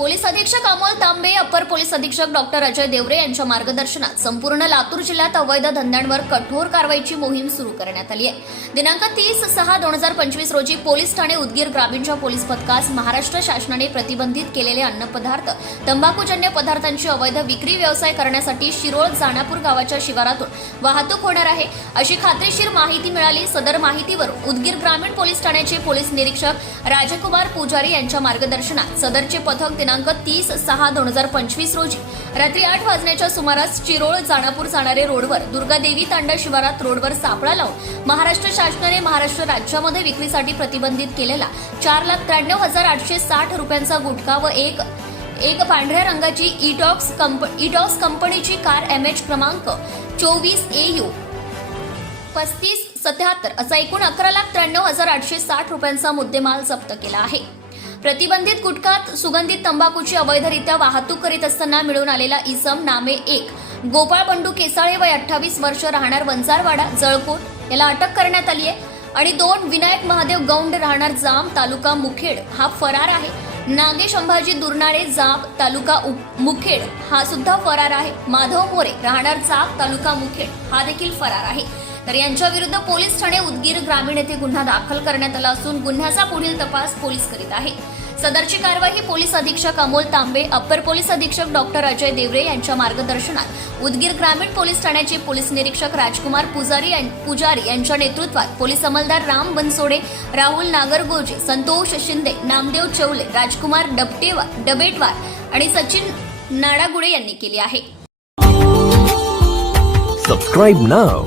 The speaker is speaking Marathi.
पोलीस अधीक्षक अमोल तांबे अप्पर पोलीस अधीक्षक डॉक्टर अजय देवरे यांच्या मार्गदर्शनात संपूर्ण लातूर जिल्ह्यात अवैध धंद्यांवर कठोर कारवाईची मोहीम सुरू करण्यात आली आहे. दिनांक तीस सहा दोन हजार पंचवीस रोजी पोलीस ठाणे उदगीर ग्रामीणच्या पोलीस पथकास महाराष्ट्र शासनाने प्रतिबंधित केलेले अन्नपदार्थ तंबाखूजन्य पदार्थांची अवैध विक्री व्यवसाय करण्यासाठी शिरोळ जानापूर गावाच्या शिवारातून वाहतूक होणार आहे. अशी खात्रीशीर माहिती मिळाली. सदर माहितीवर उदगीर ग्रामीण पोलीस ठाण्याचे पोलीस निरीक्षक राजकुमार पुजारी यांच्या मार्गदर्शनात सदरचे पथक दिनांक तीस सहा दोन हजार पंचवीस रोजी रात्री आठ वाजण्याच्या सुमारास चिरोळ जाणापूर जाणारे रोडवर दुर्गादेवी तांडा शिवारात रोडवर सापळा लावून महाराष्ट्र शासनाने महाराष्ट्र राज्यामध्ये विक्रीसाठी प्रतिबंधित केलेला चार लाख त्र्याण्णव हजार आठशे साठ रुपयांचा गुटखा व एक एक पांढऱ्या रंगाची इटॉक्स कंप इटॉक्स कंपनीची कार एम एच क्रमांक चोवीस ए यू पस्तीस सत्याहत्तर असा एकूण अकरा लाख त्र्याण्णव हजार आठशे साठ रुपयांचा मुद्देमाल जप्त केला आहे. प्रतिबंधित गुटखात सुगंधित तंबाखूची अवैधरित्या वाहतूक करीत असताना मिळून आलेला इसम नामे एक. गोपाळ बंडू केसाळे वय अठ्ठावीस वर्ष राहणार वंजारवाडा जळकोट. याला अटक करण्यात आली आहे. आणि दोन विनायक महादेव गौंड राहणार जाम तालुका मुखेड. हा फरार आहे. नागेश अंबाजी दुर्नाळे जाम तालुका उप- मुखेड. हा सुद्धा फरार आहे. माधव मोरे राहणार चाक तालुका मुखेड. हा देखील फरार आहे. तर यांच्या विरुद्ध पोलीस ठाणे उदगीर ग्रामीण येथे गुन्हा दाखल करण्यात आला असून गुन्ह्याचा पुढील तपास पोलीस करीत आहे. सदरची कारवाई पोलीस अधीक्षक अमोल तांबे अप्पर पोलीस अधीक्षक डॉक्टर अजय देवरे यांच्या मार्गदर्शनात उदगीर ग्रामीण पोलीस ठाण्याचे पोलीस निरीक्षक राजकुमार पुजारी पुजारी यांच्या नेतृत्वात पोलीस अंमलदार राम बनसोडे राहुल नागरगोजे संतोष शिंदे नामदेव चौले राजकुमार डबटेवार डबेटवार आणि सचिन नाडागुडे यांनी केली आहे. Subscribe now